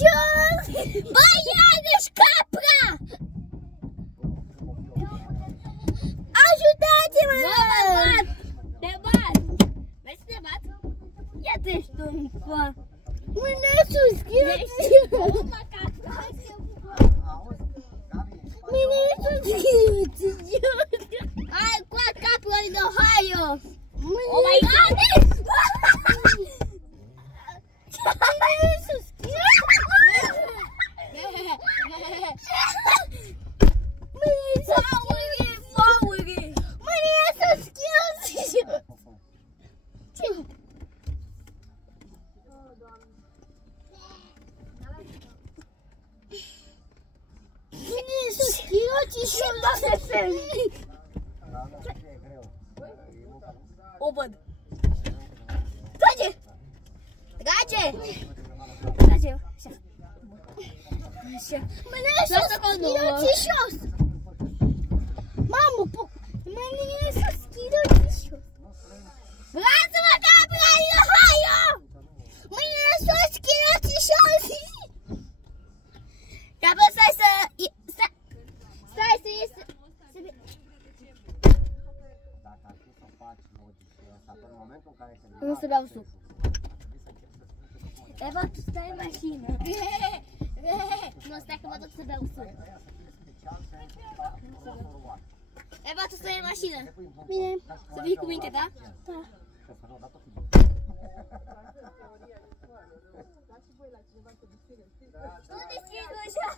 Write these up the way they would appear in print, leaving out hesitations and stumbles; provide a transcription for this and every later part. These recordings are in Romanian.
jos! Băi, iarăși capra! Ajutați-mă! Te bat! Vrei să te bat? Ia treci tu în fă! Mâine sus, schiuți! Mâine sus, schiuți! Hai, coat capul lângă Ohio! Oh my God! Mâine sus, O văd! Trage! Trage! Trage! Așa! Așa! Lasă schiloții jos! Mamă, mâine să schiloții jos! Lasă-mă capra, Ohio! Mâine să schiloții jos! Capă, stai să iese... Nu să beau suc. Eva, tu stai în mașină. Nu, stai că mă duc să beau suc. Eva, tu stai în mașină. Bine. Să vii cu minte, da? Da. Nu deschizi ușa!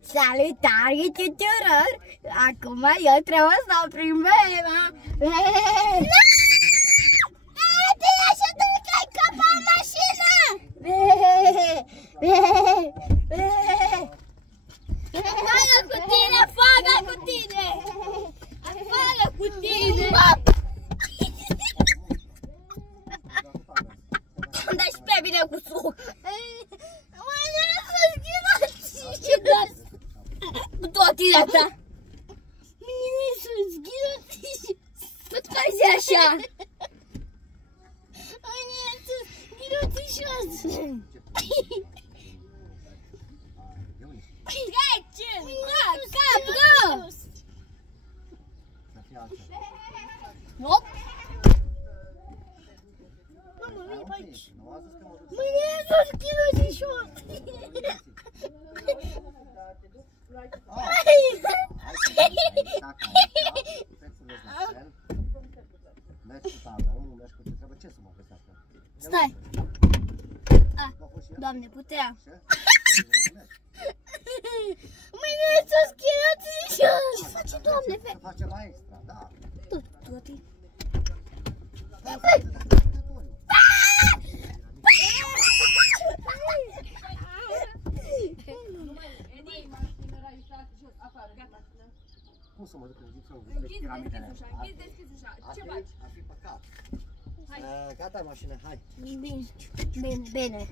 Salutare tuturor! Acum eu trebuie să o prin Bela! Te așa tu că-i căpa în mașină! Afară cu tine! Afară cu tine! Afară cu tine! Dă și pe mine cu suc! Cu toatile ta! Mine sunt schiloții! Tot faci așa! Mine sunt schiloții jos! Trece! Capra! Hop! Mamă, vine pe aici! Mine sunt schiloții jos! Stai! Doamne, putea! Mâine să schiloții jos! Ce face, Doamne, fe? Faci ceva extra, da. Tot e. Cum să mă duc în zi să închid piramidele? Deschid ușa, ce faci? Ar fi păcat. Gata mașină, hai. Bine.